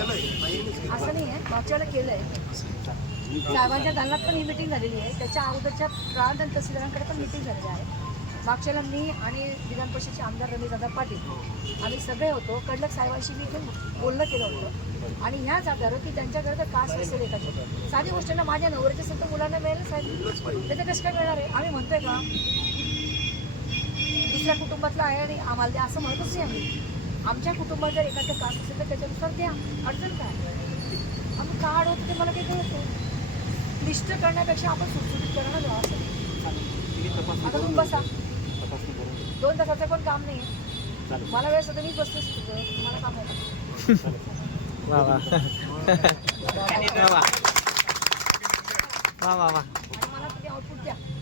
असं नाही आहे मागच्या वेळेला आहे साहेबांच्या दालनात पण ही मिटिंग झालेली आहे. त्याच्या अगोदरच्या प्रांत आणि तहसीलदारांकडे पण मिटिंग झालेली आहे. मागच्या वेळेला मी आणि विधान परिषदेचे आमदार रमेशदादा पाटील आम्ही सगळे होतो. कडलक साहेबांशी मी इथे बोलणं केलं होतं. आणि ह्याच जागावर की त्यांच्याकडे तर कास असेल एखादी साधी गोष्टींना ना माझ्या नवऱ्याच्या सत्तर मुलांना मिळेल साहेब? त्याचं कसं काय मिळणार आहे? आम्ही म्हणतोय का? दुसऱ्या कुटुंबातला आहे आणि आम्हाला असं म्हणतच नाही आम्ही. आमच्या कुटुंबात जर एखादं कास्ट असेल तर त्याच्यानुसार द्या. अडचण काय? आम्ही का अडवतो ते मला काही कळत क्लिष्ट करण्यापेक्षा आपण सुटसुटीत करणं असं आता तुम्ही बसा. दोन तासाचं पण काम नाही. मला वेळ सध्या मीच बसते तिथं. मला काम आहे वा वा. वा वा वा. वा मला तुम्ही आउटपुट द्या. मी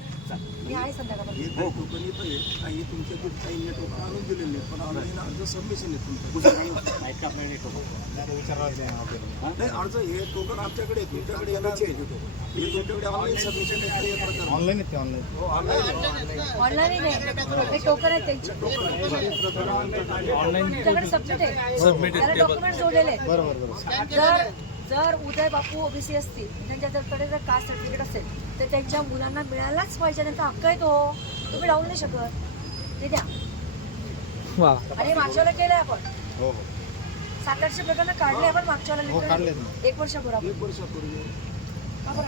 आहे संध्याकाळपर्यंत. हे काही टोकन येत काही तुमच्या तिथे काही नेटवर्क आणून दिलेले पण ऑनलाईन अर्ज सबमिशन आहे तुमचं. नाही अर्ज हे टोकन आमच्याकडे आहे, तुमच्याकडे येणार नाही. हे तुमच्याकडे ऑनलाईन सबमिशन आहे हे ऑनलाईन येते ऑनलाईन हो. ऑनलाईन नाही हे टोकन आहे त्यांची. तुमच्याकडे सबमिट आहे. त्याला डॉक्युमेंट जोडलेले आहेत. बरोबर बरोबर. जर जर उदय बापू ओबीसी असतील त्यांच्याकडे जर कास्ट सर्टिफिकेट असेल तर त्यांच्या मुलांना मिळायलाच पाहिजे त्यांचा हक्क आहे तो. तुम्ही लावून नाही शकत. ते द्या. आणि मागच्या वेळेला केलंय आपण. हो. हो सात आठशे प्रकरणं काढले आपण मागच्या हो वेळेला ना. एक वर्षापूर्वी एक वर्षापूर्वी. आपण.